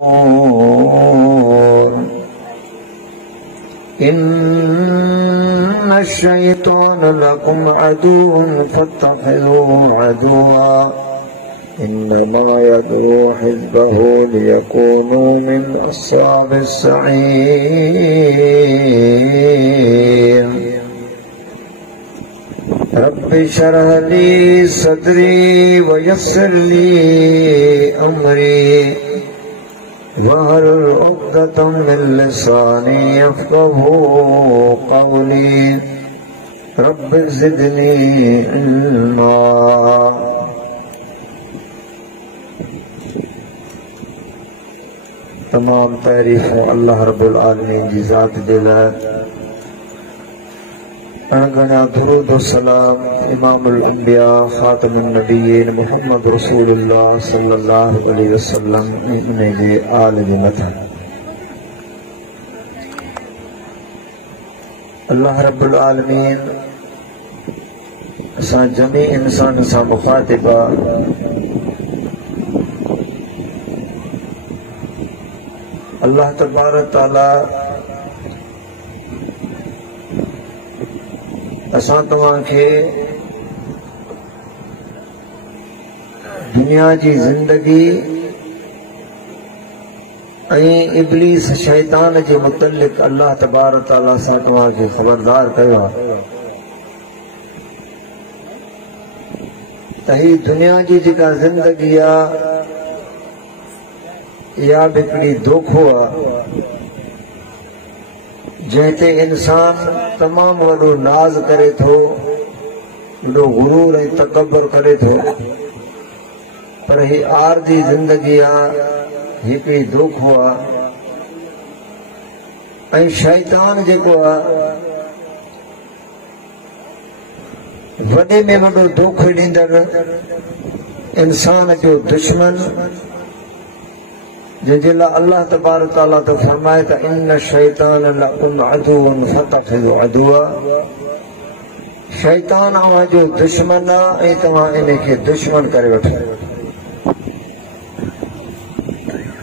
इन्न शैतान लकुम अदुव्वुन फत्तखिज़ूहु अदुव्वा इन्नमा यद'ू हिज़्बहु लियकूनू मिन अस्हाबिस सईर। रब्बि शरह ली सदरी व यस्सिर ली अमरी वहलुल उक़दतम मिन लिसानी यफ़क़हू क़ौली। रब्बि ज़िदनी इल्मा। तमाम तारीफ़ अल्लाह रब्बुल आलमीन जी ज़ात जे लाइ। अणगणा दुरूद व सलाम इमामुल अंबिया ख़ातमुन नबिय्यीन मुहम्मद रसूलुल्लाह सल्लल्लाहु अलैहि वसल्लम उन जे आल जे मथां। अल्लाह रब्बुल आलमीन असां जमी इंसान सां मुख़ातिब आहे। अल्लाह तबारक तआला असां तव्हांखे दुनिया जी ज़िंदगी ऐं इब्लीस शैतान जे मुतल्लिक़ अल्लाह तबारक तआला सां तव्हांखे ख़बरदार कयो आहे त ही दुनिया जी जेका ज़िंदगी आहे इहा बि हिकिड़ी धोखो आहे जंहिंते इंसान तमामु वॾो नाज़ करे थो, वॾो गुरूर ऐं तकबर करे थो, पर ही आरज़ी ज़िंदगी आहे, हिकिड़ी धोखो आहे। ऐं शैतान जेको आहे वॾे में वॾो धोखो ॾींदड़ इंसान जो दुश्मन, जंहिंजे लाइ अल्लाह तबारक तआला त फरमाए त इन्न शैतान लकुम अदुव्वुन फत्तखिज़ूहु अदुव्वा। शैतान अव्हां जो दुश्मन आहे ऐं तव्हां इनखे दुश्मन करे वठो।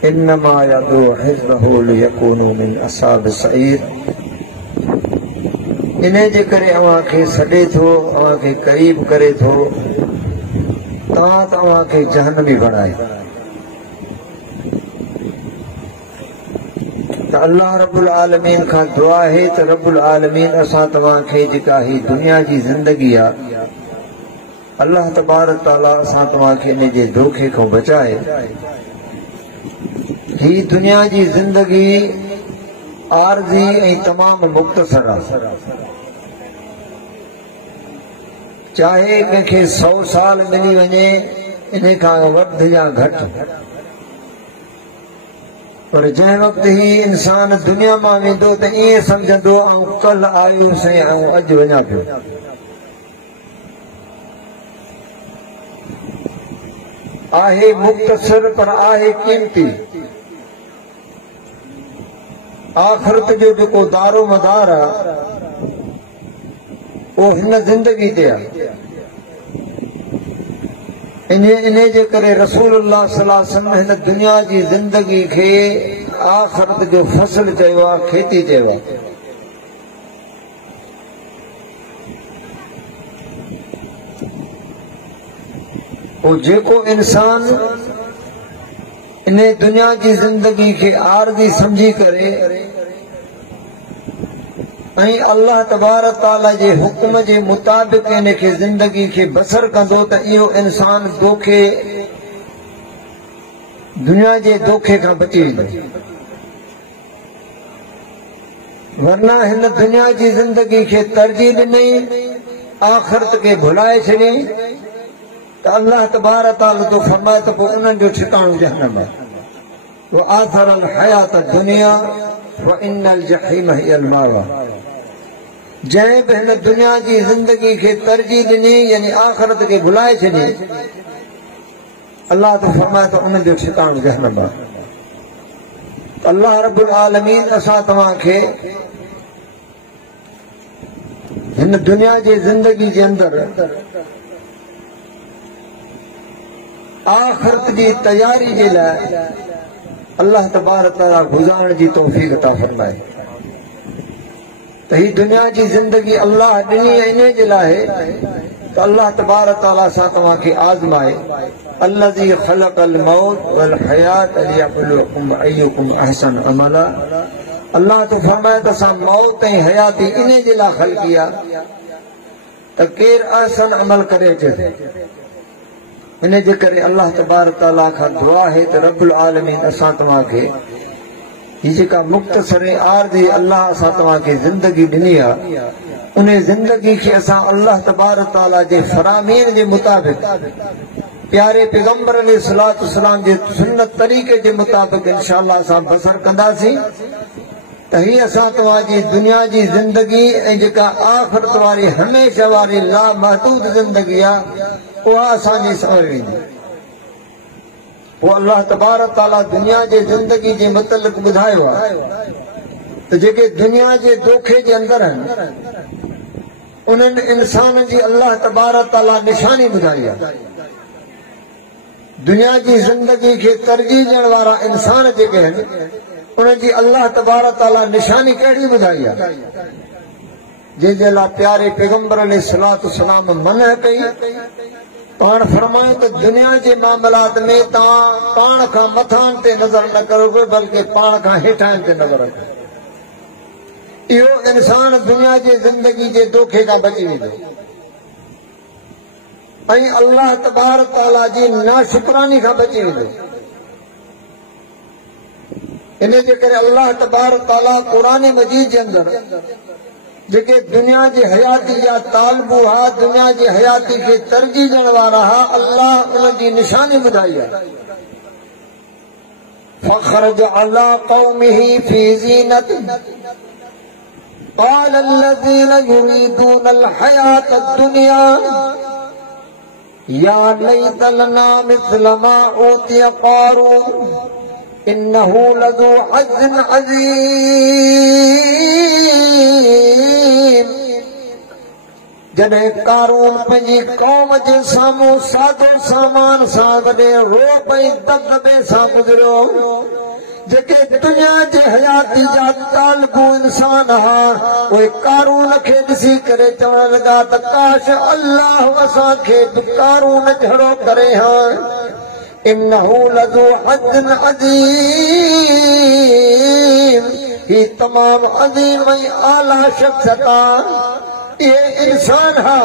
इन्नमा यद'ू हिज़्बहु लियकूनू मिन अस्हाबिस सईर। इन जे करे अव्हां खे सॾे थो, अव्हां खे क़रीब करे थो तव्हां खे जहन्नमी बणाए। अल्लाह रब्बुल आलमीन खां दुआ है त रब्बुल आलमीन असां तव्हांखे जेका ही दुनिया जी ज़िंदगी आहे अल्लाह तबारक तआला असां तव्हांखे इन जे धोखे खां बचाए। ही दुनिया जी ज़िंदगी आरज़ी ऐं तमामु मुख़्तसर आहे। चाहे कंहिंखे 100 साल मिली वञे इन खां वधि या घटि, पर जंहिं वक़्त ही इंसान दुनिया मां वेंदो त ईअं सम्झंदो ऐं कल आयुसि ऐं अॼु वञा पियो। आहे मुख़्तसर पर आहे क़ीमती। आख़िरत जो जेको दारो मदार आहे उहो हिन ज़िंदगी ते आहे। इन जे करे रसूलुल्लाह सल्लल्लाहु अलैहि वसल्लम हिन दुनिया जी ज़िंदगी खे आख़िरत जो फसल चयो आहे, खेती चयो आहे। पोइ जेको इंसान इन दुनिया जी ज़िंदगी खे आरज़ी समझी करे ऐं अल्लाह तबारक तआला जे हुक्म जे मुताबिक़ इन खे ज़िंदगी खे बसर कंदो त इहो इंसान दुनिया जे धोखे खां बची वेंदो। वरना हिन दुनिया जी ज़िंदगी खे तरजीह ॾिनई, आख़िरत खे भुलाए छॾियईं त अल्लाह तबारक तआला तो फरमाए त पोइ उन्हनि जो ठिकाणो जहन्नम आहे। व आथरल हयात दुनिया व इन्नल जहीम हियल मावा। जंहिं बि हिन दुनिया जी ज़िंदगी खे तरजीह ॾिनी यानी आख़िरत खे भुलाए छॾी अल्लाह तो फरमाए त उन्हनि जो ठिकाणो जहन्नम आहे। अल्लाह रब्बुल आलमीन असां तव्हांखे हिन दुनिया जी ज़िंदगी जे अंदरि आख़िरत जी तयारी जे लाइ अल्लाह तबारक तआला गुज़ारण जी तौफ़ीक़ अता फरमाए। त ही दुनिया जी ज़िंदगी अल्लाह ॾिनी इन जे लाइ त अल्लाह तबारक तआला सां तव्हांखे आज़माए। अल्लज़ी ख़लक़ल मौत वल हयात लियब्लुवकुम अय्युकुम अहसन अमला। अल्लाह तो फरमाए त असां मौत ऐं हयाती इन जे लाइ ख़लक़ी आहे त केरु अहसन अमल करे अचे। इन जे करे अल्लाह तबारक तआला खां दुआ है त रब्बुल आलमीन असां तव्हांखे ही जेका मुख़्तसर आरज़ी अल्लाह असां तव्हांखे ज़िंदगी ॾिनी आहे उन ज़िंदगी खे असां अल्लाह तबारक तआला जे फ़रामीन जे मुताबिक़ प्यारे पैगंबर अलैहिस्सलातु वस्सलाम जे सुन्नत तरीक़े जे मुताबिक़ इंशाअल्लाह असां बसर कंदासीं। त ही असां तव्हांजी दुनिया जी ज़िंदगी ऐं जेका आख़िरत वारी हमेशह वारी लामहदूद ज़िंदगी आहे उहा असांजी समझ वेंदी। पोइ अल्लाह तबारक तआला दुनिया जे ज़िंदगी जे मुतलिक़ ॿुधायो आहे त जेके दुनिया जे दोखे जे अंदरि आहिनि उन्हनि इंसान जी अल्लाह तबारक तआला निशानी ॿुधाई आहे। दुनिया जी ज़िंदगी खे तरजीह ॾियण वारा इंसान जेके आहिनि उन्हनि जी अल्लाह तबारक तआला निशानी कहिड़ी ॿुधाई आहे जंहिंजे लाइ प्यारे पैगंबर अलैहिस्सलातु वस्सलाम मना कई। पाण फरमायो त दुनिया जे मामलात में तव्हां पाण खां मथां ते नज़र न करो बल्कि पाण खां हेठां ते नज़र रखो। इहो इंसान दुनिया जी ज़िंदगी जे दोखे खां बची वेंदो ऐं अल्लाह तबारक तआला जी नाशुक्रानी खां बची वेंदो। इन जे करे अल्लाह तबारक तआला क़ुरान मजीद जे अंदरि जेके दुनिया जी हयाती जा तालबू हा दुनिया जी हयाती खे तरजीह ॾियण वारा हा अल्लाह उन जी निशानी ॿुधाई आहे। फखरज अला कौमिही फी ज़ीनतिही قال الذين يريدون الحياة الدنيا يا ليت لنا مثل ما أوتي قارون إنه لذو حظ عظيم। जॾहिं कारून पंहिंजी क़ौम जे साम्हूं सादो सामान सां गॾे रोब ऐं दबदबे सां गुज़रियो। जेके दुनिया जे हयाती जा तालबू इंसान हा उहे कारून खे ॾिसी करे चवण लॻा त काश अल्लाह असांखे बि कारून जहिड़ो करे हा। इन्नहू लज़ू हज़्ज़िन अज़ीम। ही तमामु अज़ीम ऐं आला शख़्सियत आहे। इहे इंसान हा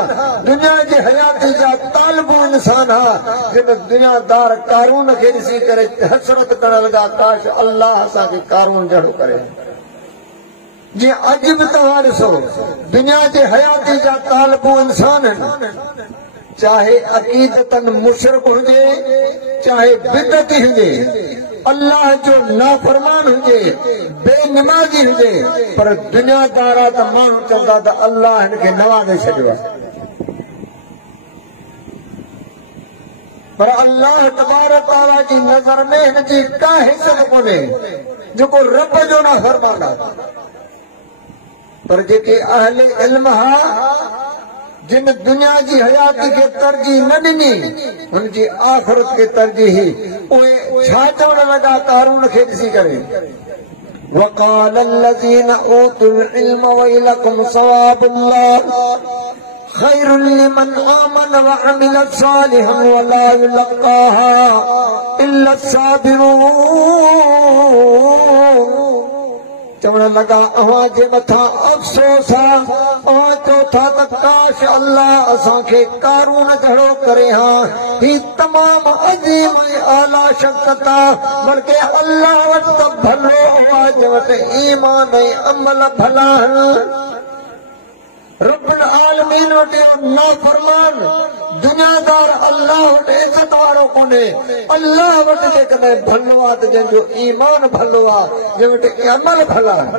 दुनिया जे हयाती जा तालबू इंसान हा जिन दुनियादार कारून खे ॾिसी करे हसरत करण लॻा काश अल्लाह असांखे कारून जहिड़ो करे। जीअं अॼु बि तव्हां ॾिसो दुनिया जे हयाती जा तालबू इंसान आहिनि चाहे अक़ीदतन मुशरिक हुजे चाहे बिदती हुजे अल्लाह जो नाफरमान हुजे बेनमाज़ी हुजे पर दुनियादार आहे त माण्हू चवंदा त अल्लाह हिन खे नवाज़े छॾियो आहे। पर अल्लाह तबारक तआला जी नज़र में हिन जी का हिसत कोन्हे जेको रब जो नाफरमान आहे। पर जेके अहले इल्म हा जिन दुनिया जी हयाती खे तरजीह न ॾिनी हुन जी आख़िरत खे तरजीह उहे छा चवण लॻा कारून खे ॾिसी करे وقال الذين اوتوا العلم ويلكم ثواب الله خير لمن آمن وعمل صالحا ولا يلقاها إلا الصابرون। चवण लॻा अव्हां जे मथां अफ़सोस आहे अव्हां चओ था त काश अल्लाह असांखे कारून जहिड़ो करे हा। ही तमामु अज़ीम ऐं आला शख़्सियत आहे बल्कि अल्लाह वटि त भलो आहे जे वटि ईमान ऐं अमल भला आहिनि। रब्बुल आलमीन वटि नाफरमान दुनियादार अल्लाह वटि इज़त वारो कोन्हे। अल्लाह वटि जेकॾहिं भलो आहे त जंहिंजो ईमान भलो आहे जंहिं वटि अमल भला आहे।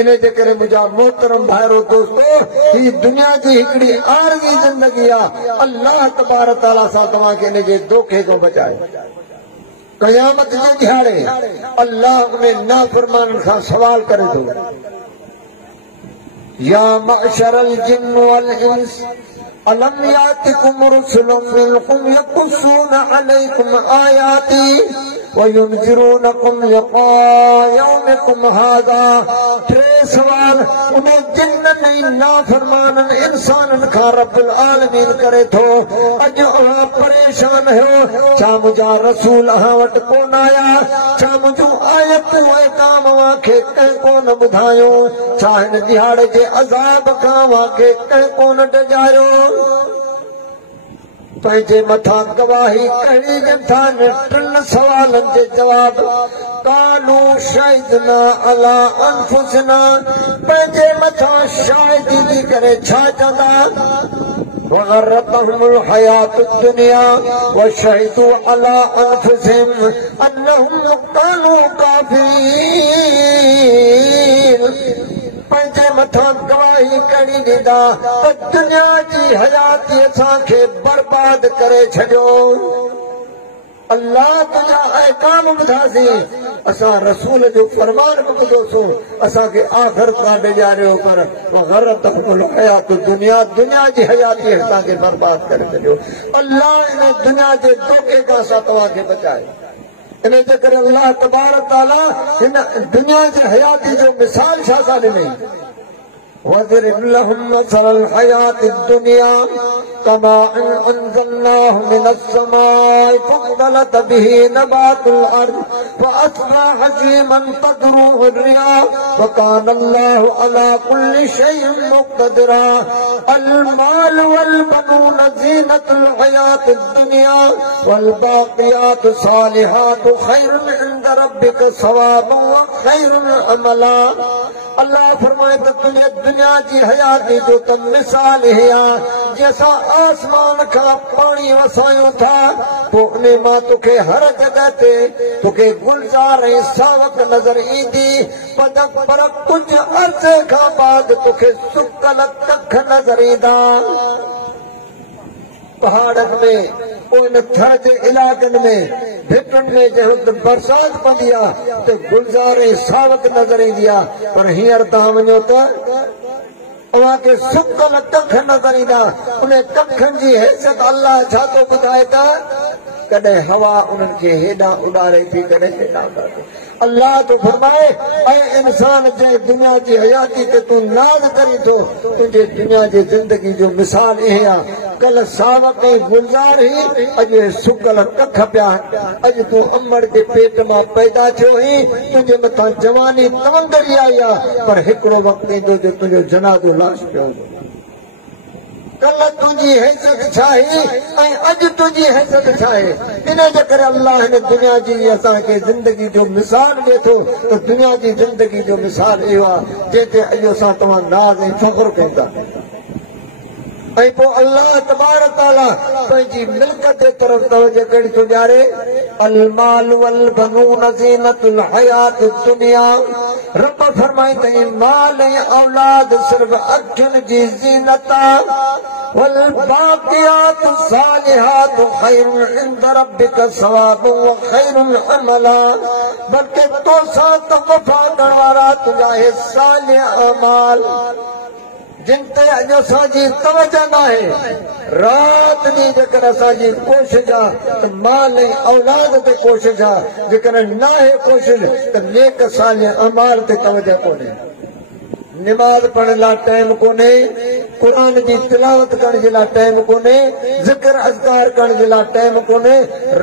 इन जे करे मुंहिंजा मोहतरम भाइरो दोस्तो ही दुनिया जी हिकिड़ी आरज़ी ज़िंदगी आहे। अल्लाह तबारक तआला सां तव्हांखे इन जे दोखे खां बचाए। क़यामत जे ॾियारे अल्लाह उन नाफरमाननि खां सवाल करे थो या मअशरल जिन्न वल इंस अलम यातिकुम रुसुलुम मिनकुम यक़ुस्सूना अलैकुम आयाती وينذرونكم لقاء يومكم هذا टे सवाल उन जिन्ननि ऐं नाफ़रमाननि इंसाननि खां रब्बुल आलमीन करे थो अॼु अवां परेशान आहियो छा मुंहिंजा रसूल अहां वटि कोन आया छा मुंहिंजूं आयतूं ऐं काम अवां खे कंहिं कोन ॿुधायो छा हिन दिहाड़े जे अज़ाब खां अवां खे कंहिं कोन डिॼायो पंहिंजे मथां गवाही कहिड़ी ॾियनि था टिनि सवालनि जे जवाब कालू शाहिदना अला अनफुसना पंहिंजे मथां शाहिदी करे छा चवंदा وغرتهم الحياة الدنيا وشهدوا على أنفسهم أنهم كانوا كافرين पंहिंजे मथां गवाही कहिड़ी ॾींदा त दुनिया जी हयाती असांखे बर्बाद करे छॾियो अल्लाह तुंहिंजा अहकाम ॿुधासीं असां रसूल जो फरमान बि ॿुधोसीं असांखे आख़िर खां डिॼारियो पर दुनिया जी हयाती असांखे बर्बाद करे छॾियो अल्लाह इन दुनिया जे धोखे खां असां तव्हांखे बचायो इन जे करे अल्लाह तबारक ताला हिन दुनिया जी हयाती जो मिसाल छा था ॾिनई وَاضْرِبْ لَهُم مَّثَلَ الْحَيَاةِ الدُّنْيَا كَمَاءٍ أَنزَلْنَاهُ مِنَ السَّمَاءِ فَاخْتَلَطَ بِهِ نَبَاتُ الْأَرْضِ فَأَصْبَحَ هَشِيمًا تَذْرُوهُ الرِّيَاحُ وَكَانَ اللَّهُ عَلَىٰ كُلِّ شَيْءٍ مُقْتَدِرًا الْمَالُ وَالْبَنُونَ زِينَةُ الْحَيَاةِ الدُّنْيا وَالْبَاقِيَاتُ الصَّالِحَاتُ خَيْرٌ عِندَ رَبِّكَ ثَوَابًا وَخَيْرٌ أَمَلًا अल्लाह फरमाए त तुंहिंजे दुनिया जी हयाती जो त मिसाल हे आहे जीअं असां आसमान खां पाणी वसायूं था पोइ उन मां तोखे हर जॻह ते तोखे गुलज़ार ऐं सावक नज़र ईंदी पर कुझु अर्से खां बाद तोखे सुकल कख नज़र ईंदा पहाड़नि में पोइ इन थर जे इलाइक़नि में भिटुनि में जंहिं वक़्तु बरसाति पवंदी आहे त गुलज़ार ऐं सावक नज़र ईंदी आहे पर हींअर तव्हां वञो त अव्हां खे सुकल कख नज़र ईंदा उन कखनि जी हैसियत अलाह छा थो ॿुधाए त कॾहिं हवा उन्हनि खे हेॾां उॾारे थी कॾहिं हेॾां उॾारे अल्लाह तो फरमाए ऐं इंसान जे दुनिया जी हयाती ते तूं नाज़ करी थो तुंहिंजे दुनिया जी ज़िंदगी जो मिसाल इहे आहे कल्ह सावक ऐं गुलज़ार ई अॼु सुकल कख पिया अॼु तूं अमड़ जे पेट मां पैदा थियो हुई तुंहिंजे मथां जवानी तवंदरी आई आहे पर हिकिड़ो वक़्तु ईंदो जो तुंहिंजो जनाज़ो लाश पियो कल्ह तुंहिंजी हैसियत छा आहे ऐं अॼु तुंहिंजी हैसियत छा आहे इन जे करे अल्लाह हिन दुनिया जी असांखे ज़िंदगी जो मिसाल ॾिए थो त दुनिया जी ज़िंदगी जो मिसाल इहो आहे जंहिंते अॼु असां तव्हां नाज़ ऐं फ़ख्र कयूं था ऐं पोइ अल्लाह तबारक ताला पंहिंजी मिल्कत जे तरफ़ तवजो कहिड़ी थो ॾियारे المال والبنون زينة الحياة الدنيا रब फरमाईंदई माल ऐं औलाद सिर्फ़ अखियुनि जी ज़ीनत والباقيات الصالحات خير عند ربك ثوابا وخير عملا बल्कि तोसां त वफ़ा करण वारा तुंहिंजा हे सालिह अमाल जिन ते अॼु असांजी तवजो न आहे राति ॾींहुं जेकर असांजी कोशिश आहे त माल ऐं औलाद ते कोशिश आहे जेकर न आहे कोशिश त नेक सालिह अमाल ते तवजो कोन्हे निमाज़ पढ़ण लाइ टाइम कोन्हे क़ुर जी तिलावत करण जे लाइ टाइम कोन्हे ज़िक्र अज़कार करण जे लाइ टाइम कोन्हे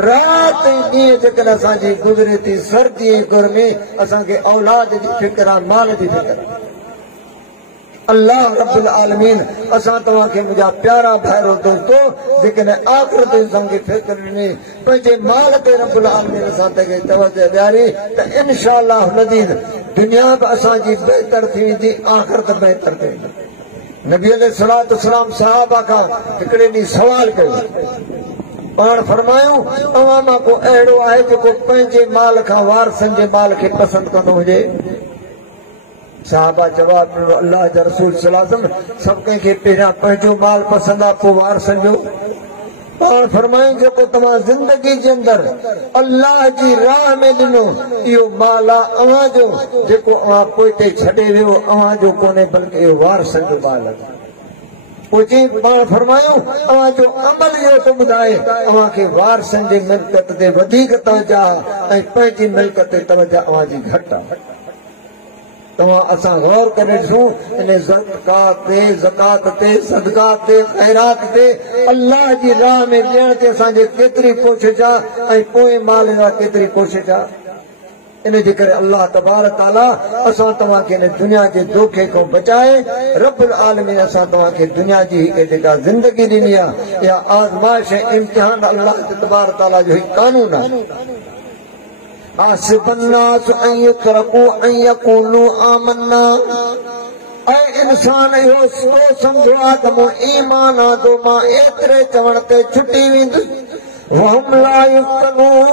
राति ऐं ॾींहुं जेकर असांजी गुज़रे थी सर्दी ऐं गर्मी असांखे औलाद जी फिक्र आहे माल जी फिक्र आहे अल्लाह रब्बुल आलमीन असां तव्हांखे मुंहिंजा प्यारा भाइरो दोस्तो जेकॾहिं आख़िरत जी असांखे फिक्र ॾिनी पंहिंजे माल ते रब्बुल आलमीन असां ते तवजो ॾियारी त इनशा अल्लाह नज़ीर दुनिया बि असांजी बहितर थी वेंदी आख़िरत बहितर थी वेंदी नबी अलैहिस्सलातु वस्सलाम सहाबा खां हिकिड़े ॾींहुं सवाल कयो पाण फरमायूं तव्हां मां को अहिड़ो आहे जेको पंहिंजे माल खां वारसनि जे माल खे पसंदि कंदो हुजे साहबा जवाब ॾिनो अल्लाह जा रसूल सल्लल्लाहु अलैहि वसल्लम सभु कंहिंखे पहिरियां पंहिंजो माल पसंदि आहे पोइ वारसनि जो पाण फरमायूं जेको तव्हां ज़िंदगी जे अंदरि अल्लाह जी राह में ॾिनो इहो माल आहे अव्हां जो जेको अव्हां पोइ ते छॾे वियो अव्हां जो कोन्हे बल्कि इहो वारसनि जो माल आहे पोइ पाण फरमायूं अवां जो अमल इहो थो ॿुधाए अवां खे वारसनि जी मिल्कत ते वधीक तवजा ऐं पंहिंजी मिल्कत ते तवजा अवां जी घटि आहे तव्हां असां गौर करे ॾिसूं इन ज़कात ते सदक़ात ते ख़ैरात ते अल्लाह जी राह में ॾियण ते असांजी केतिरी कोशिश आहे ऐं पोइ माल जा केतिरी कोशिश आहे इन जे करे अल्लाह तबारक ताला असां तव्हांखे इन दुनिया जे दोखे खां बचाए रब्बुल आलमीन असां तव्हांखे दुनिया जी हिकु जेका ज़िंदगी ॾिनी आहे इहा आज़माइश ऐं इम्तिहान अल्लाह तबारक ताला जो हिकु कानून आहे आसिफ अन्नास अन युतरकू अन यक़ूलू आमन्ना ऐं इंसान इहो सम्झो आहे त मूं ईमान आंदो मां एतिरे चवण ते छुटी वेंदुसि वहम ला युफ्तनून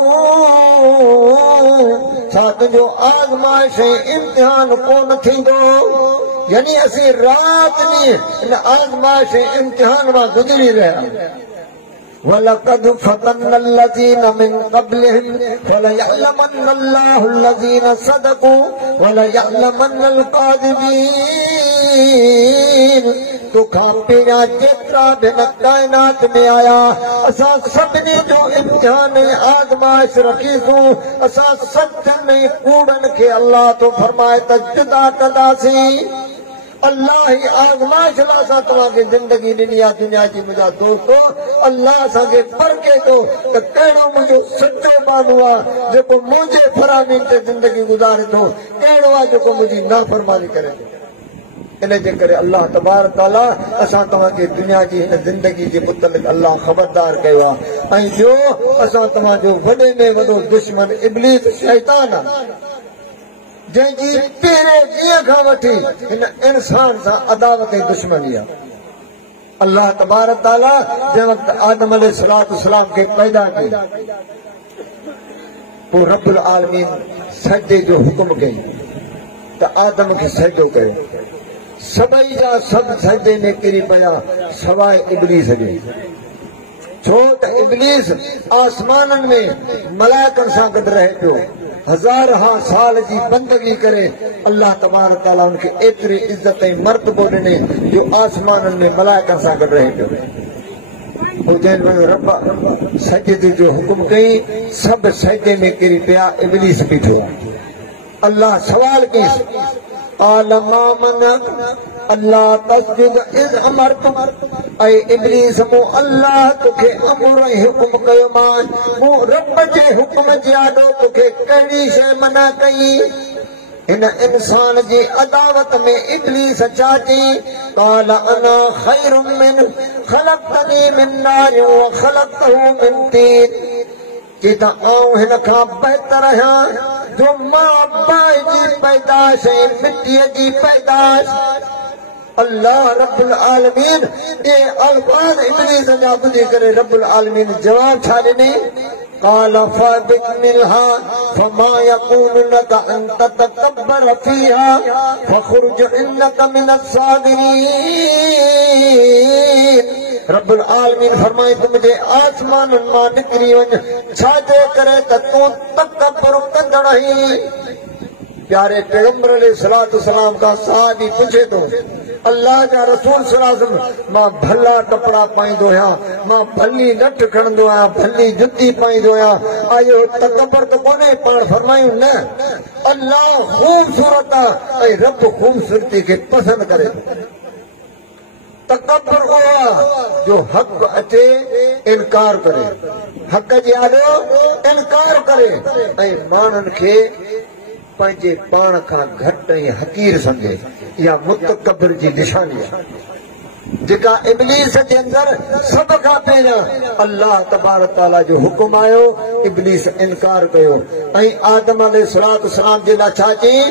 छा तुंहिंजो आज़माइश ऐं इम्तिहान कोन थींदो यानी असीं राति ॾींहुं इन आज़माइश ऐं इम्तिहान मां गुज़री रहिया ولقد فتنا الذين من قبلهم وليعلمن الله الذين صدقوا وليعلمن الكاذبين तोखां पहिरियां जेतिरा बि काइनात में आया असां सभिनी जो इम्तिहान आज़माइश रखीसूं असां सचनि ऐं कूड़नि खे अल्लाह तो फरमाए त जुदा कंदासीं अल्लाह ही आज़माइश लाइ असां तव्हांखे ज़िंदगी ॾिनी आहे दुनिया जी मुंहिंजा दोस्तो अल्लाह असांखे परखे थो त कहिड़ो मुंहिंजो सचो माण्हू आहे जेको मुंहिंजे फरामीन ते ज़िंदगी गुज़ारे थो कहिड़ो आहे जेको मुंहिंजी नाफ़रमानी करे थो इन जे करे अल्लाह तबारक ताला असां तव्हांखे दुनिया जी हिन ज़िंदगी जे मुतलिक़ अल्लाह ख़बरदार कयो आहे ऐं ॿियो असां तव्हांजो वॾे में वॾो दुश्मन इब्लीस शैतान आहे जंहिंजी पहिरें ॾींहं खां वठी हिन इंसान सां अदावत ऐं दुश्मनी आहे अल्लाह तबारक ताला जंहिं वक़्तु आदम अलैहिस्सलाम खे पैदा कई पोइ रब्बुल आलमीन सजदे जो हुकुम कई त आदम खे सजदो कयो सभई जा सभु सजदे में किरी पिया सवाइ इब्लीस जे छो त इब्लीस आसमाननि में मलाइकनि सां गॾु रहे पियो हज़ार साल जी बंदगी करे अल्लाह तबारक ताला उनखे एतिरी इज़त ऐं मर्तबो ॾिने जो आसमाननि में मलाइकनि सां गॾु रहे पियो पोइ जंहिं रब सजदे जो हुकुम कई सभु सजदे में किरी पिया इब्लीस बीठो अल्लाह सवाल कईसि अल्लाह तस्जुद इज़ अमरतुक ऐं इब्लीस मूं अल्लाह तोखे अमर ऐं हुकुम कयो मान मूं रब जे हुकुम जे आॾो तोखे कहिड़ी शइ मना कई हिन इंसान जी अदावत में इब्लीस छा चई قال انا خير من خلقتني من نار وخلقته من طين चेता आऊं हिन खां बहितर आहियां जो मां बाहि जी पैदाश ऐं मिटीअ जी पैदाश अल्लाह रब्बुल आलमीन ये अल्फाज़ इब्लीस जा ॿुधी करे रब्बुल आलमीन जवाब छा ॾिनी قال فاهبط منها فما يكون لك ان تتكبر فيها فاخرج انك من الصاغرين रब्बुल आलमीन फरमाए त मुंहिंजे आसमाननि मां निकिरी वञ छाजे करे त तूं तकबर कंदड़ आहीं प्यारे पैगंबर अलैहिस्सलाम खां सहाबी पुछे थो अल्लाह जा रसूल सल्लल्लाहु मां भला कपड़ा पाईंदो आहियां मां भली नठ खणंदो आहियां भली जुती पाईंदो आहियां आयो तकबर त कोन्हे पाण फरमायूं न अल्लाह ख़ूबसूरत आहे ऐं रब ख़ूबसूरती खे पसंदि करे तकबर उहो आहे जो हक़ अचे इनकार करे हक़ जे आॾो इनकार करे ऐं माण्हुनि खे पंहिंजे पाण खां घटि ऐं हक़ीर सम्झे इहा मुतकबर जी निशानी आहे जेका इब्लीस जे अंदरि सभ खां पहिरियां अल्लाह तबारक ताला जो हुकुम आयो इब्लीस इनकार कयो ऐं आदम अलैहिस्सलाम जे लाइ छा चई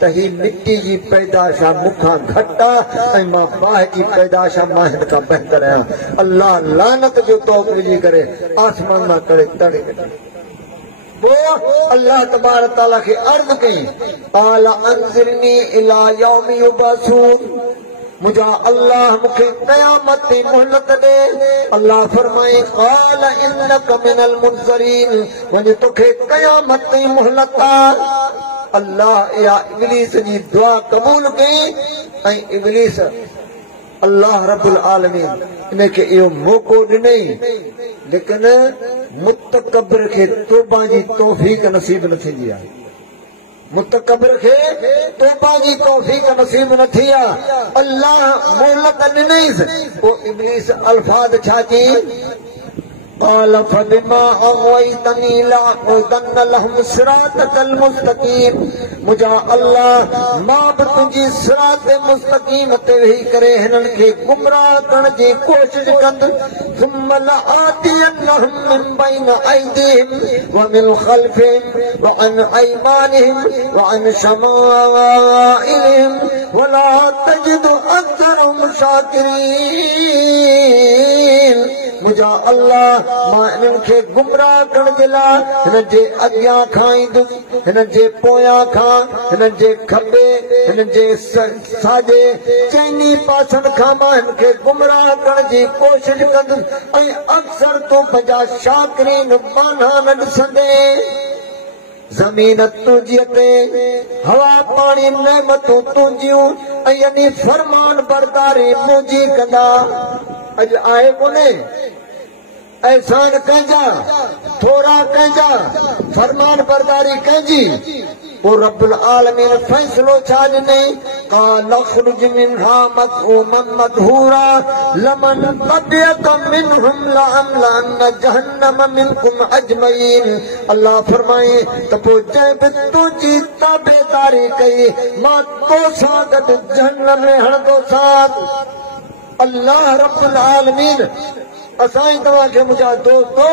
त ही मिटी जी पैदाश आहे मूंखां घटि आहे ऐं मां बाहि जी पैदाश आहे मां हिन खां बहितर आहियां अल्लाह लानत जो तौक़ विझी करे आसमान मां करे तड़े पोइ अल्लाह तबारक ताला खे अर्ज़ कई قال انظرني الى يوم يبعثون मुंहिंजा अल्लाह मूंखे क़यामत ते मोहलत ॾे अल्लाह फरमाए قال انك من المنذرين वञ तोखे क़यामत ते मोहलत आहे अल्लाह इहा इब्लीस जी दुआ क़बूल कई ऐं इब्लीस अल्लाह रब्बुल आलमीन इनखे इहो मौक़ो ॾिनई, लेकिन मुतकब्बिर खे तौबा जी तौफ़ीक़ नसीब न थींदी आहे। मुतकब्बिर खे तौबा जी तौफ़ीक़ नसीब न थी आहे। अल्लाह मोहलत ॾिनईसि, पोइ इब्लीस अल्फाज़ छा चई? قال فبما أغويتني لأقعدن لهم صراطك المستقيم. मुंहिंजा अल्लाह मां बि तुंहिंजी सिरात मुस्तक़ीम ते वेही करे हिननि खे गुमराह करण जी कोशिश कंदुसि। ثم لآتينهم من بين أيديهم ومن خلفهم وعن أيمانهم وعن شمائلهم ولا تجد أكثرهم شاكرين. मुंहिंजा अल्लाह मां हिननि खे गुमराह करण जे लाइ हिननि जे अॻियां खां ईंदुसि, हिननि जे पोयां खां, हिननि जे खॿे, हिननि जे साॼे, चइनी पासनि खां मां हिन खे गुमराह करण जी कोशिश कंदुसि। ऐं अक्सर तूं पंहिंजा शाकिरीन बाना न ॾिसंदे। ज़मीन तुंहिंजीअ ते, हवा पाणी नेमतूं तुंहिंजियूं, ऐं यानी फरमान बरदारी मुंहिंजी कंदा। अॼु आहे कोन्हे एहसान कंहिंजा, थोरा कंहिंजा, फरमान बरदारी कंहिंजी। पोइ रब्बुल आलमीन फ़ैसिलो छा ॾिनई? क़ाल अख़्रुज मिन्हा मज़मूमन मदहूरा लमन तबिअक मिनहुम लअमलअन जहन्नम मिनकुम अजमईन। अल्लाह फरमाए त पोइ जंहिं बि तुंहिंजी ताबेदारी कई मां तोसां गॾु जहन्नम में हणंदोसांसि। अल्लाह रब्बुल आलमीन असां तव्हांखे मुंहिंजा दोस्तो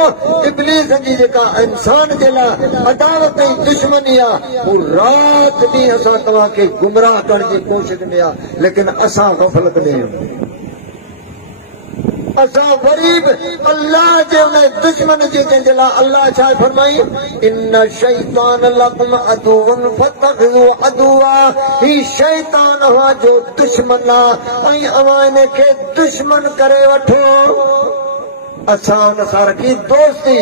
इब्लीस जी जेका इंसान जे लाइ अदावत ऐं दुश्मनी आहे, हू राति ॾींहुं असां तव्हांखे गुमराह करण जी कोशिश में आहे, लेकिन असां ग़फ़लत में आहियूं। असां वरी बि अल्लाह जे उन दुश्मन जे जंहिंजे लाइ अल्लाह छा फरमाई? इन शैतान लकुम अदुवन फतखिज़ू अदुवा। ही शैतान अव्हां जो दुश्मन आहे ऐं अव्हां इन खे दुश्मन करे वठो। असां हुन सां रखी दोस्ती।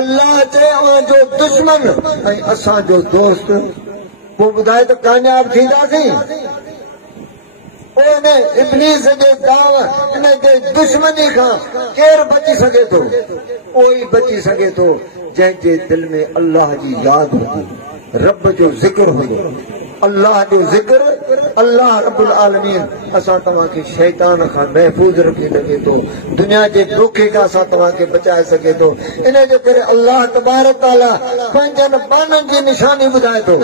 अल्लाह चए अव्हां जो दुश्मन ऐं असांजो दोस्त। पोइ ॿुधाए त कामयाब थींदासीं? इब्लीस जे दाव इन जे दुश्मनी खां केरु बची सघे थो? उहो ई बची सघे थो जंहिंजे दिलि में अल्लाह जी यादि हूंदी, रब जो ज़िक्र हूंदो। अल्लाह जो ज़िक्र, अल्लाह रब्बुल आलमीन असां तव्हांखे शैतान खां महफ़ूज़ रखी सघे थो, दुनिया जे धोखे खां असां तव्हांखे बचाए सघे थो। इन जे करे अल्लाह तबारक तआला पंहिंजनि बाननि जी निशानी ॿुधाए थो।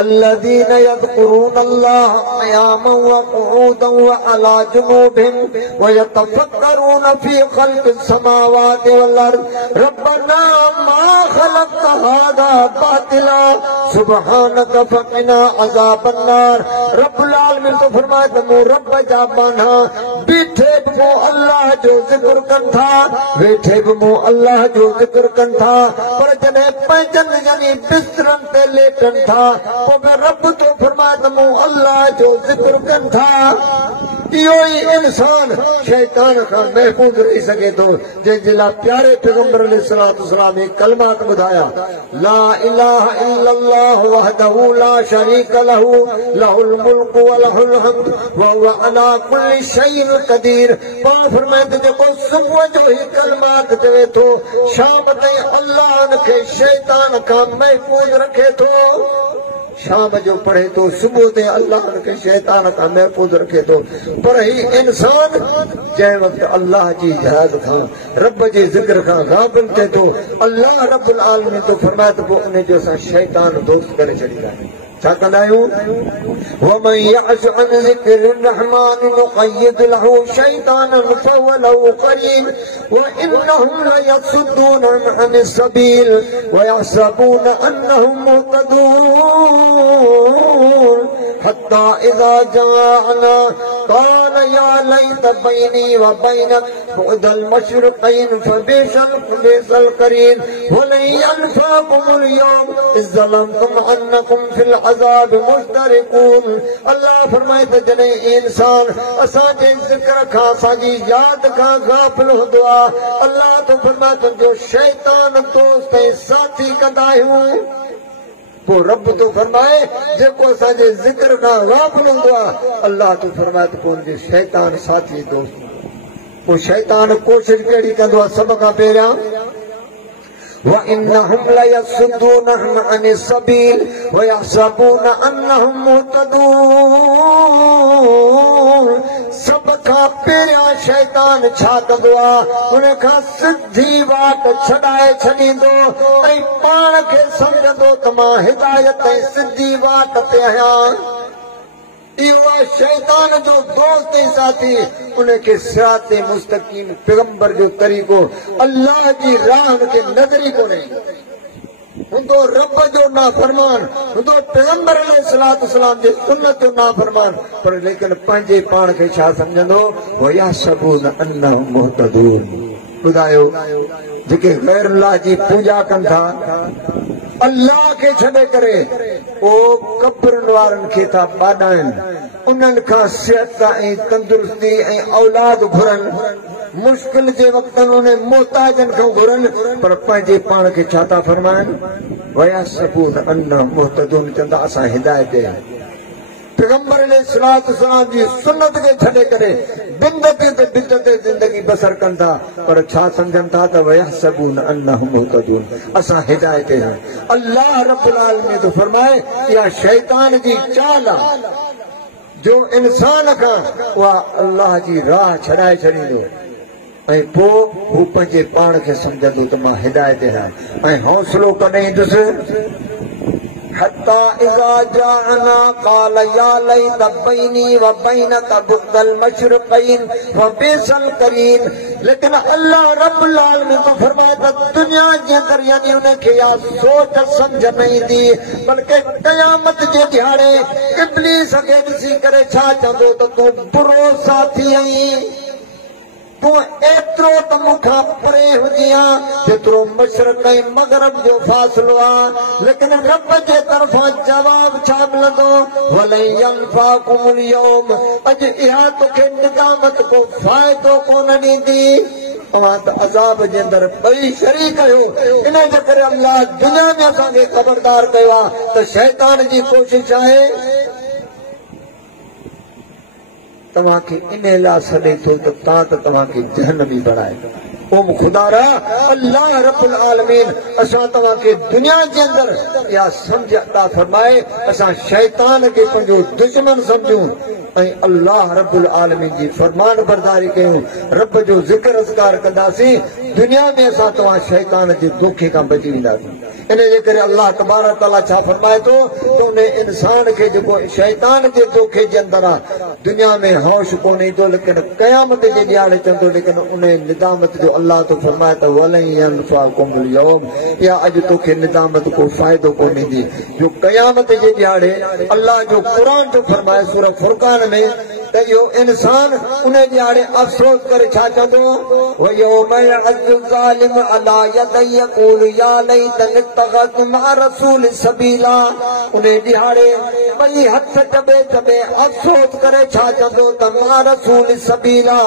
الذين يذكرون الله قياما وقعودا وعلى جنوبهم ويتفكرون في خلق السماوات والارض ربنا ما خلقت هذا باطلا سبحانك فقنا عذاب النار. رب العالمین تو فرمائے تو رب جا بانا بیٹھے بمو اللہ جو ذکر کن تھا، بیٹھے بمو اللہ جو ذکر کن تھا، پر جنہیں پنجن یعنی بسترن تے لیٹن تھا रब तो फरमाए त मूं अल्लाह जो ज़िक्र कनि था। इहो ई इंसान शैतान खां महफ़ूज़ रही सघे थो, जंहिंजे लाइ प्यारे पैगंबर अलैहिस्सलाम कलमात ॿुधाया। ला इलाहा इल्लल्लाह वहदहू ला शरीक लहू लहुल मुल्क व लहुल हम्द व हुवा अला कुल्लि शैइन क़दीर। पाण फरमाए त जेको सुबुह जो ही कलमात चवे थो, शाम ताईं अल्लाह हुनखे शैतान खां महफ़ूज़ रखे थो। शाम जो पढ़े तो सुबह ते अल्लाह के शैतान का महफूज रखे तो। पर ही इंसान जै वक्त अल्लाह जी याद खां, रब जे जिक्र खां गाफिल थे तो अल्लाह रब्बुल आलमीन तो फरमाए तो उन जो असां शैतान दोस्त करे छॾींदा आहियूं। छा कंदा आहियूं? वमन यअश अन ज़िक्रिर रहमान नुक़य्यिद लहू शैतानन फहुव लहू क़रीन व इन्नहुम लयसुद्दून अनिस सबील व यहसबून अन्नहुम मुहतदून हत्ता इज़ा जाअना क़ाल या लैत बैनी व बैनक बुअदल मशरिक़ैन फबिशल क़रीन वलन यनफअकुमुल यौम इज़ ज़लमतुम अन्नकुम फिल अज़ाब मुश्तरिकून। अल्लाह फरमाए त जॾहिं इंसान असांजे ज़िक्र खां, असांजी यादि खां गाफ़िल हूंदो आहे, अल्लाह तो फरमाए तुंहिंजो शैतान दोस्त ऐं साथी कंदा आहियूं। पो रब तो फरमाए जेको असांजे ज़िक्र खां गाफ़िल हूंदो आहे अल्लाह तो फरमाए त पोइ हुनजे शैतान साथी दोस्त पो शैतान कोशिशि कहिड़ी कंदो आहे सभ खां पहिरियां وَإِنَّهُمْ لَيَصُدُّونَهُمْ عَنِ السَّبِيلِ وَيَحْسَبُونَ أَنَّهُمْ مُهْتَدُونَ सभ खां पहिरियां शैतान छा कंदो आहे उन खां सिधी वाट छॾाए छॾींदो ऐं पाण खे सम्झंदो त मां हिदायत ऐं सिधी वाट ते आहियां इहो आहे शैतान जो दोस्त ऐं साथी उनखे सिरात मुस्तक़ीम पैगंबर जो तरीक़ो अल्लाह जी राह खे नज़र ई कोन्हे हूंदो रब जो नाफ़रमान हूंदो पैगंबर अलैहिस्सलाम जे सुन्नत जो नाफ़रमान पर लेकिन पंहिंजे पाण खे छा सम्झंदो वयहसबून अन्नहुम मुहतदून ॿुधायो जेके गैर अल्लाह जी पूॼा कनि था अल्लाह खे छॾे करे ओ कब्रनि वारनि खे था ॿाॾाइनि उन्हनि खां सिहत ऐं तंदुरुस्ती ऐं औलाद घुरनि मुश्किल जे वक़्तनि उन मोहताजनि खां घुरनि पर पंहिंजे पाण खे छा था फरमाइनि वयहसबून अन्नहुम मुहतदून चवंदा असां हिदायत पैगंबर अलैहिस्सलाम जी सुन्नत खे छॾे करे बिदत ज़िंदगी बसर कनि था पर छा सम्झनि था त वयहसबून अन्नहुम मुहतदून असां हिदायत आहियूं अल्लाह रब्बुल आलमीन तो फरमाए इहा शैतान जी चाल आहे जो इंसान खां उहा अल्लाह जी राह छॾाए छॾींदो ऐं पोइ हू पंहिंजे पाण खे सम्झंदो त मां हिदायत आहियां ऐं हौसलो कॾहिं ईंदुसि حتى إذا جاءنا قال يا ليت بيني وبينك بعد المشرقين وبئس القرين लेकिन अल्लाह रब्बुल आलमीन तो फरमाए त दुनिया जे अंदर यानी उनखे या सोच समझ न ईंदी बल्कि क़यामत जे ॾियारे इब्लीस खे ॾिसी करे छा चवंदो त तूं बुरो साथी आहीं तूं एतिरो त मूंखां परे हुजी जेतिरो मशरक़ ऐं मग़रिब जो फ़ासिलो आहे लेकिन रब जे तरफ़ां जवाब छा मिलंदो वलन यनफाकुमुल यौम अॼु इहा तोखे निदामत को फ़ाइदो कोन ॾींदी तव्हां त अज़ाब जे अंदरि ॿई शरीक आहियो इन जे करे अल्लाह दुनिया में असांखे ख़बरदार कयो आहे त शैतान जी कोशिशि आहे तव्हांखे इन लाइ सॾे थो त तव्हांखे जहन्नमी बणाए ओ खुदारा अल्लाह रब्बुल आलमीन असां तव्हांखे दुनिया जे अंदरि इहा सम्झ अता फरमाए असां शैतान खे पंहिंजो दुश्मन सम्झूं ऐं अल्लाह रब्बुल आलमीन जी फरमान बरदारी कयूं रब जो ज़िक्र अज़कार कंदासीं दुनिया में असां तव्हां शैतान जे धोखे खां बची वेंदासीं इन जे करे अल्लाह तबारक तआला छा फरमाए थो त उन इंसान खे जेको शैतान जे धोखे जे अंदरि आहे दुनिया में होश कोन ईंदो लेकिन क़यामत जे ॾियारे चवंदो लेकिन उन निदामत जो अल्लाह तो फरमाए त वलन यनफाकुमुल यौम या अॼु तोखे निदामत को फ़ाइदो कोन ईंदी जो क़यामत जे ॾियारे अल्लाह जो क़ुरान जो फरमाए सूरह फुरक़ान में त इहो इंसान उन ॾियारे अफ़सोस करे छा चवंदो वयौम यअज़्ज़ु ज़ालिम अला यदय यक़ूलु या लैतनी इत्तख़ज़्तु मअ रसूल सबीला उन ॾियारे ॿई हथ दॿे दॿे अफ़सोस करे छा चवंदो त मअ रसूल सबीला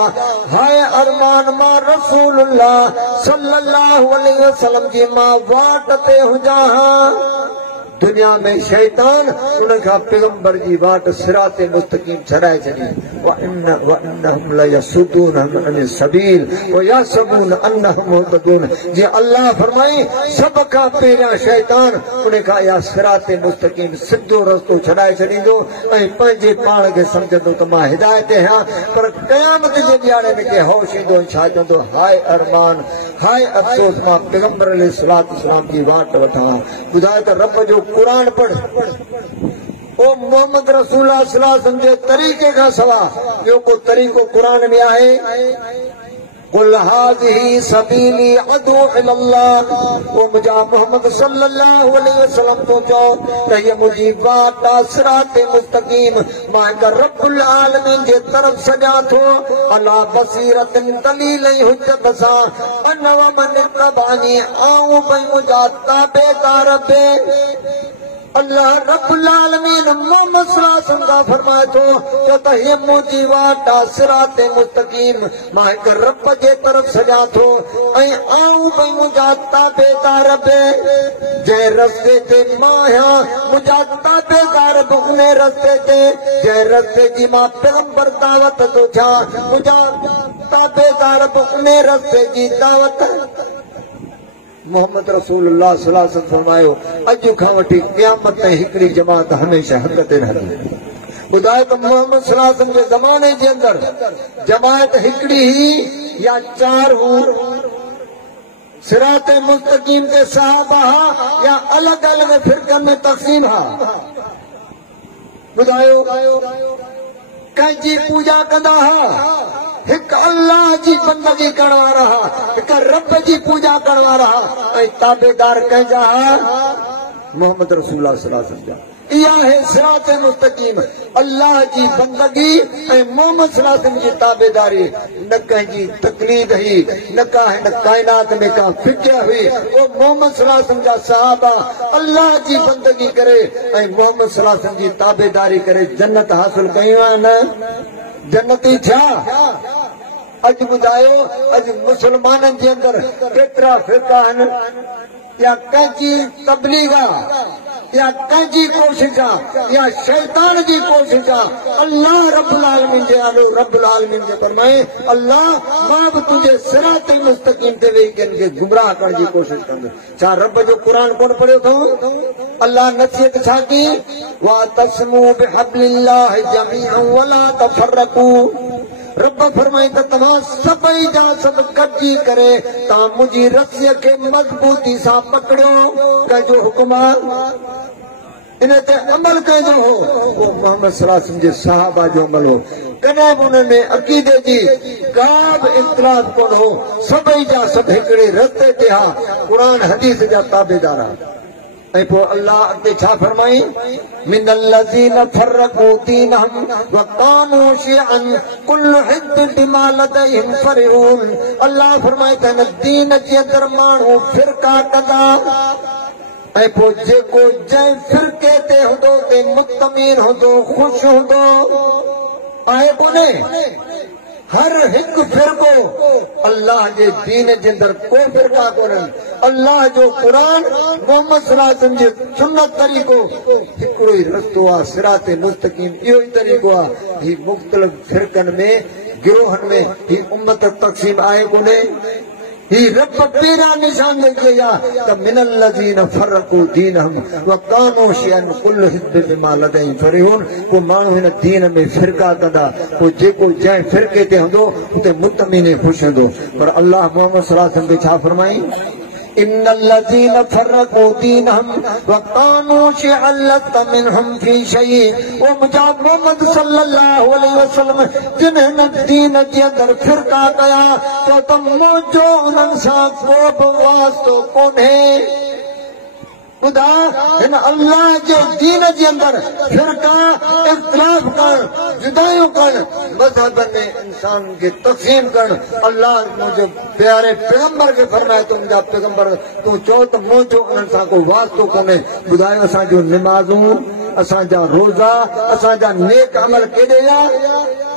हाय अरमान मां रसूलुल्लाह सल्लल्लाहु अलैहि वसल्लम जी मां वाट ते हुजां दुनिया में शैतान उनखां पैगंबर जी वाट सिरात मुस्तकीम छॾाए छॾी वअन्नहुम लयसुद्दूनहुम अन सबील वयहसबून अन्नहुम मुहतदून जे अल्लाह फरमाई सभ खां पहिरियां शैतान उनखां इहा सिरात मुस्तकीम सिधो रस्तो छॾाए छॾींदो ऐं पंहिंजे पाण खे सम्झंदो त मां हिदायत आहियां पर क़यामत जे ॾियारे में होश ईंदो छा चवंदो हाय अरमान हाय अफ़सोस मां पैगंबर अलैहिस्सलाम जी वाट वठां ॿुधाए त रब जो क़ुरान पढ़ ओ मोहम्मद रसूलुल्लाह सल्लल्लाहु अलैहि वसल्लम जे तरीक़े खां सवाइ ॿियो को तरीक़ो क़ुरान में आहे कुल हाज़िही सबीली अदू इलल्लाह ओ मुंहिंजा मोहम्मद सल्लल्लाहु अलैहि वसल्लम तो चओ त हीअ मुंहिंजी वाट आहे सिरात मुस्तक़ीम मां हिक रब्बुल आलमीन जे तरफ़ सॼां थो अला बसीरतिन दलील ऐं हुज्जत सां अन व मन तबानी आऊं भई मुंहिंजा ताबेदार बि अल्लाह रब्बुल आलमीन मोहम्मद सल्लल्लाहु अलैहि वसल्लम का फरमाए थो जो त हे मुंहिंजी वाट आहे सिरात मुस्तकीम मां हिकु रब जे तरफ़ सॼा थो ऐं आऊं भई मुंहिंजा ताबेदार बि जंहिं रस्ते ते मां आहियां मुंहिंजा ताबेदार बि उन रस्ते ते जंहिं रस्ते जी मां पैगंबर दावत थो ॾियां मुंहिंजा ताबेदार बि उन रस्ते जी दावत मोहम्मद रसूलुल्लाह सल्लल्लाहु अलैहि वसल्लम फरमायो अॼु खां वठी क़यामत ताईं हिकिड़ी जमात हमेशह हक़ ते रहंदी ॿुधायो त मोहम्मद सल्लल्लाहु अलैहि वसल्लम जे ज़माने जे अंदरि जमात हिकिड़ी ही या चार हू सिरात मुस्तकीम ते सहाबा या अलॻि अलॻि फ़िरक़नि में तक़सीम हा ॿुधायो कंहिंजी पूॼा कंदा हुआ हिकु अल्लाह जी बंदगी करण वारा हा हिकु रब जी पूॼा करण वारा हा ऐं ताबेदार कंहिंजा हा मोहम्मद रसूलुल्लाह सल्लल्लाहु अलैहि वसल्लम इहा आहे सिरात मुस्तकीम अल्लाह जी बंदगी ऐं मोहम्मद सल्लल्लाहु अलैहि वसल्लम जी ताबेदारी न कंहिंजी तकलीद हुई न का हिन काइनात में का फिक्र हुई वो मोहम्मद सल्लल्लाहु अलैहि वसल्लम जा सहाबा अल्लाह जी बंदगी करे ऐं मोहम्मद सल्लल्लाहु अलैहि वसल्लम जी ताबेदारी करे जन्नत हासिल कयूं आहिनि जन्नती थिया अॼु ॿुधायो अॼु मुस्लमाननि जे अंदरि केतिरा फ़िरका आहिनि या कंहिंजी तबलीग आहे या कंहिंजी कोशिश आहे या शैतान जी कोशिश आहे अल्लाह रब्बुल आलमीन जे नालो रब्बुल आलमीन जे फरमाए अल्लाह मां बि तुंहिंजे सिरात मुस्तकीम ते वेही कंहिं खे गुमराह करण जी कोशिश कंदुसि छा रब जो क़ुर कोन पढ़ियो अथऊं अल्लाह नसीहत छा की वातस्मू बिहब्लिल्लाहि जमीअन वला तफर्रकू रब फरमाए त तव्हां सभई जा सभु गॾिजी करे तव्हां मुंहिंजी रस्सीअ खे मज़बूती सां पकड़ियो कंहिंजो हुकुम इन ते अमल कंहिंजो हो उहो मोहम्मद सल्लल्लाहु अलैहि वसल्लम जे सहाबा जो अमल हो कॾहिं बि उन में अक़ीदे जी का बि इख़्तिलाफ़ कोन हो सभई जा सभु हिकिड़े रस्ते ते हा क़ुर हदीस जा ताबेदार ऐं पोइ अल्लाह अॻिते छा फरमाई मिनल लज़ीन फर्रक़ू दीनहुम व कानू शिअन कुल्लु हिज़्बिन बिमा लदयहिम फरिहून अल्लाह फरमाए त हिन दीन जे अंदरि माण्हू फ़िरका कंदा ऐं पोइ जेको जंहिं फ़िरके ते हूंदो ते मुतमईन हूंदो ख़ुशि हूंदो आहे कोन्हे हर हिकु फ़िरको अल्लाह जे दीन जे अंदरि को फ़िरका कोन्हनि अल्लाह जो क़ुर मोहम्मद सल्लल्लाहु अलैहि वसल्लम जो सुन्नत तरीक़ो हिकिड़ो ई रस्तो आहे सिरात मुस्तकीम इहो ई तरीक़ो आहे ही मुख़्तलिफ़ फ़िरकनि में गिरोहनि में ही उम्मत तक़सीम आहे कोन्हे ही रब पहिरां निशान ॾेई आहे त मिनल लज़ीन फर्रक़ू दीनहुम व कानू शिअन कुल्लु हिज़्बिन बिमा लदयहिम फरिहून पोइ माण्हू हिन दीन में फ़िरका कंदा पोइ जेको जंहिं फ़िरके ते हूंदो उते मुतमईन ख़ुशि हूंदो पर अल्लाह मोहम्मद सल्लल्लाहु अलैहि वसल्लम खे छा फरमाई इन्नल लज़ीन फर्रक़ू दीनहुम व कानू शिअन लस्त मिनहुम फी शै ओ मुंहिंजा मोहम्मद सल्लल्लाहु अलैहि वसल्लम जिन हिन दीन जे अंदरि फ़िरका कया त मुंहिंजो उन्हनि सां को बि वास्तो कोन्हे ख़ुदा हिन अल्लाह जे दीन जे अंदरि फ़िरका इख़्तिलाफ़ करणु जुदायूं करणु मज़हबनि में इंसान खे तक़सीम करणु अल्लाह मुंहिंजे प्यारे पैगंबर खे फरमाए थो मुंहिंजा पैगंबर तूं चओ त मुंहिंजो उन्हनि सां को वास्तो कोन्हे ॿुधायो असांजूं निमाज़ूं असांजा रोज़ा असांजा नेक अमल केॾे विया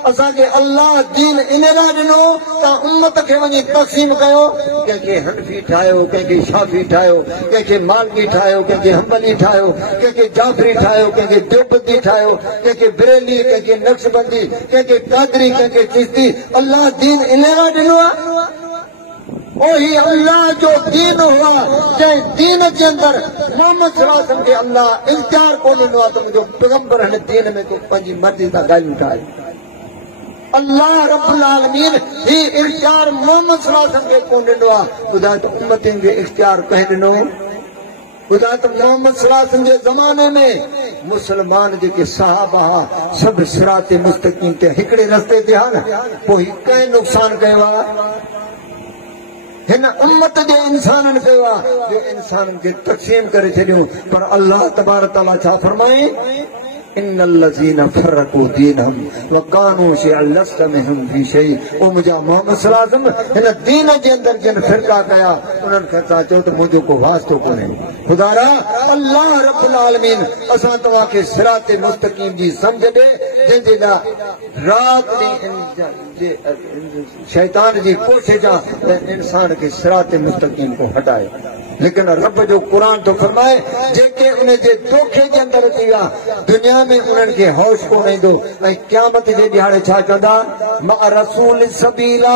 असांखे अल्लाह दीन इन लाइ ॾिनो तव्हां उम्मत खे वञी तक़सीम कयो कंहिंखे हनफी ठाहियो कंहिंखे शाफ़ी ठाहियो कंहिंखे मालकी ठाहियो कंहिंखे हंबली ठाहियो कंहिंखे जाफ़री ठाहियो कंहिंखे देवबंदी ठाहियो कंहिंखे बरेली कंहिंखे नक्शबंदी कंहिंखे कादरी कंहिंखे चिश्ती अल्लाह दीन इन लाइ ॾिनो आहे ओही अल्लाह जो दीन हुआ जंहिं दीन जे अंदरि मोहम्मद सल्लल्लाहु अलैहि वसल्लम खे अल्लाह इख़्तियार कोन ॾिनो आहे त मुंहिंजो पैगंबर हिन दीन में तूं पंहिंजी मर्ज़ी सां ॻाल्हियूं ठाहे अल्लाह रब्बुल आलमीन ही इख़्तियार मोहम्मद सल्लल्लाहु अलैहि वसल्लम खे कोन ॾिनो आहे ॿुधाए त उम्मतियुनि खे इख़्तियार कंहिं ॾिनो ॿुधाए त मोहम्मद सल्लल्लाहु अलैहि वसल्लम जे ज़माने में मुस्लमान जेके सहाबा हुआ सभु सिरात मुस्तकीम ते हिकिड़े रस्ते ते हा न पोइ ही कंहिं नुक़सान कयो आहे हिन उम्मत जे इंसाननि कयो आहे जो इंसाननि खे तक़सीम करे छॾियो पर अल्लाह तबारक तआला छा फरमाए इन्नल्लज़ीना फर्रक़ू दीनहुम व कानू शियअन लस्त मिनहुम फी शै। ओ मुंहिंजा मोहम्मद सल्लल्लाहु अलैहि वसल्लम हिन दीन जे अंदरि जिन फिरका कया उन्हनि खे तव्हां चओ त मुंहिंजो को वास्तो कोन्हे। ख़ुदारा अल्लाह रब्बुल आलमीन असां तव्हांखे सिरात मुस्तक़ीम जी सम्झ ॾे जंहिंजे लाइ राति ॾींहुं शैतान जी कोशिश आहे इंसान खे सिरात मुस्तक़ीम को हटाए। लेकिन रब जो कुरान तो फरमाए जेके उन जे धोखे जे अंदरि थी विया दुनिया में उन्हनि खे होश कोन ईंदो ऐं क़यामत जे ॾियारे छा चवंदा मा रसूल सबीला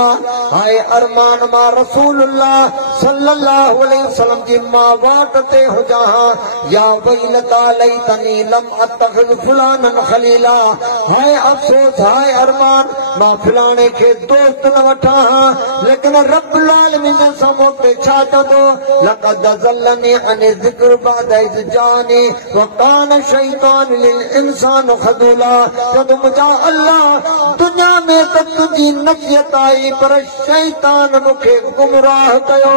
हाय अरमान मा रसूलुल्लाह सल्लल्लाहु अलैहि वसल्लम जी मां वाट ते हुजां या वैलता लैतनी लम अतखिज़ फुलानन खलीला। हाय अफ़सोस हाय अरमान मां फलाणे खे दोस्त न वठां लेकिन रब्बुल आलमीन जे साम्हूं ते छा चवंदो लक़द ज़ल्लनी अन ज़िक्र बाद इज़ जानी व कान शैतान लिल इंसान खदूला। तो मुझा अल्लाह दुनिया में त तुझी नसीहत आई पर शैतान मूंखे गुमराह कयो।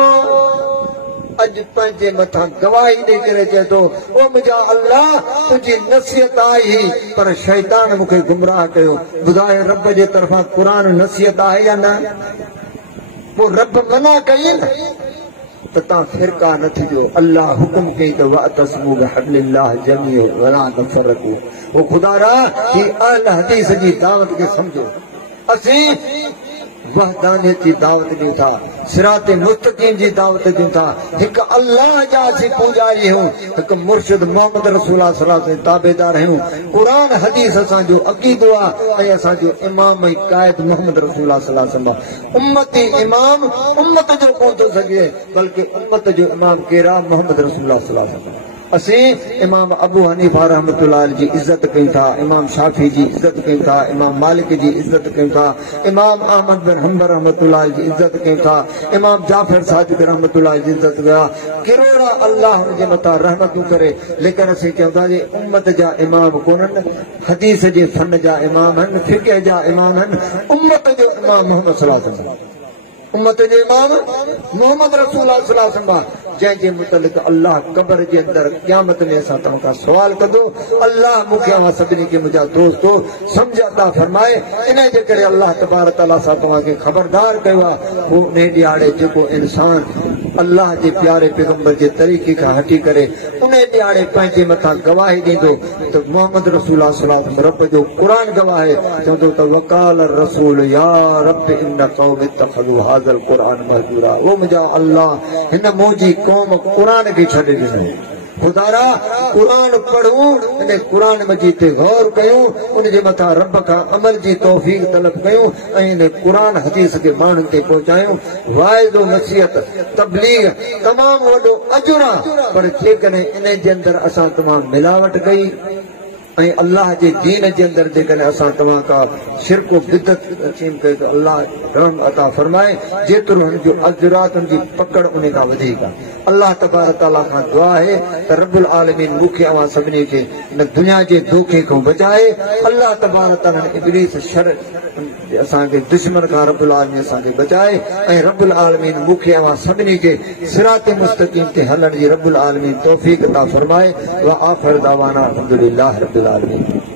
अज पंहिंजे मथां गवाही ॾेई करे चए थो ओ मुंहिंजा अल्लाह तुंहिंजी नसीहत आई पर शैतान मूंखे गुमराह कयो। ॿुधाए रब जे तरफ़ां क़ुरान नसीहत आहे या न? पोइ रब मना कई न त तव्हां फिरका न थिजो। अल्लाह हुकुम कई त वअतसिमू बिहब्लिल्लाह जमीअन वला तफ़रक़ू। वो खुदारा ही अहल हदीस जी दावत खे समझो। असीं वहदानियत जी दावत ॾियूं था सिरात मुस्तक़ीम जी दावत ॾियूं था। हिकु अल्लाह जा असीं पूजारी आहियूं हिकु मुर्शिद मोहम्मद रसूलुल्लाह सल्लल्लाहु अलैहि वसल्लम ताबेदार आहियूं। क़ुरान हदीस असांजो अक़ीदो आहे ऐं असांजो इमाम ऐं क़ाइद मोहम्मद रसूलुल्लाह सल्लल्लाहु अलैहि वसल्लम। उम्मती इमाम उम्मत जो कोन थो सघे बल्कि उम्मत जो इमाम केरु आहे मोहम्मद रसूलुल्लाह सल्लल्लाहु अलैहि वसल्लम। असीं इमाम अबू हनीफा रहमतुल्लाह अलैहि जी इज़त कयूं था इमाम शाफी जी इज़त कयूं था इमाम मालिक जी इज़त कयूं था इमाम अहमद बिन हंबल रहमतुल्लाह अलैहि जी इज़त कयूं था इमाम जाफर सादिक रहमतुल्लाह अलैहि जी इज़त कया। किरोड़ा अल्लाह हुनजे मथां रहमतूं करे लेकिन असीं चवंदा जे उम्मत जा इमाम कोन्हनि हदीस जे फन जा इमाम आहिनि फिक़ह जा इमाम आहिनि। उम्मत जो इमाम मोहम्मद सल्लल्लाहु अलैहि वसल्लम उम्मत जो इमाम मोहम्मद रसूलुल्लाह सल्लल्लाहु अलैहि वसल्लम जंहिंजे मुतलिक़ अल्लाह क़ब्र जे अंदरि क़यामत में असां तव्हां खां सुवाल कंदो। अल्लाह मूंखे अवां सभिनी खे मुंहिंजा दोस्त सम्झ अता फरमाए। इन जे करे अल्लाह तबारक तआला सां तव्हांखे ख़बरदार कयो आहे उहो उन ॾियारे जेको इंसान अल्लाह जे प्यारे पैगंबर जे तरीक़े खां हटी करे उन ॾियारे पंहिंजे मथां गवाही ॾींदो त मोहम्मद रसूलुल्लाह सल्लल्लाहु अलैहि वसल्लम रब जो क़ुरान गवाह आहे चवंदो त वकाल रसूल या रब इन क़ौम इत्तख़ज़ू हाज़ल क़ुरान महजूरा। ओ मुंहिंजा अल्लाह हिन मुंहिंजी क़ौम क़ुरान खे छॾे ॾिनई। खुदारा क़ुरान पढ़ूं इन क़ुरान मजीद ते गौर कयूं उन जे मथां रब खां अमल जी तौफ़ीक़ तलब कयूं ऐं इन क़ुरान हदीस खे माण्हुनि ते पहुचायूं। वाइदो नसीहत तबलीग तमामु वॾो अजुर आहे पर जेकॾहिं इन जे अंदरि असां तमामु मिलावट कई ऐं अल्लाह जे दीन जे अंदरि जेकॾहिं असां तव्हां का शिरको बिदत तक़सीम कई त अल्लाह रहम अता फरमाए जेतिरो हुन जो अजरात हुन जी पकड़ उन खां वधीक आहे। अल्लाह तबारक तआला खां दुआ आहे त रब्बुल आलमीन मूंखे अवां सभिनी खे इन दुनिया जे धोखे खां बचाए। अल्लाह तबारक तआला इब्लीस शर असांखे दुश्मन खां रब्बुल आलमीन असांखे बचाए ऐं रब्बुल आलमीन मूंखे अवां सभिनी खे सिरात मुस्तक़ीम ते हलण जी रब्बुल आलमीन तौफ़ीक़ अता फरमाए। व आखिर दावाना अल्हम्दुलिल्लाह रब्बिल आलमीन।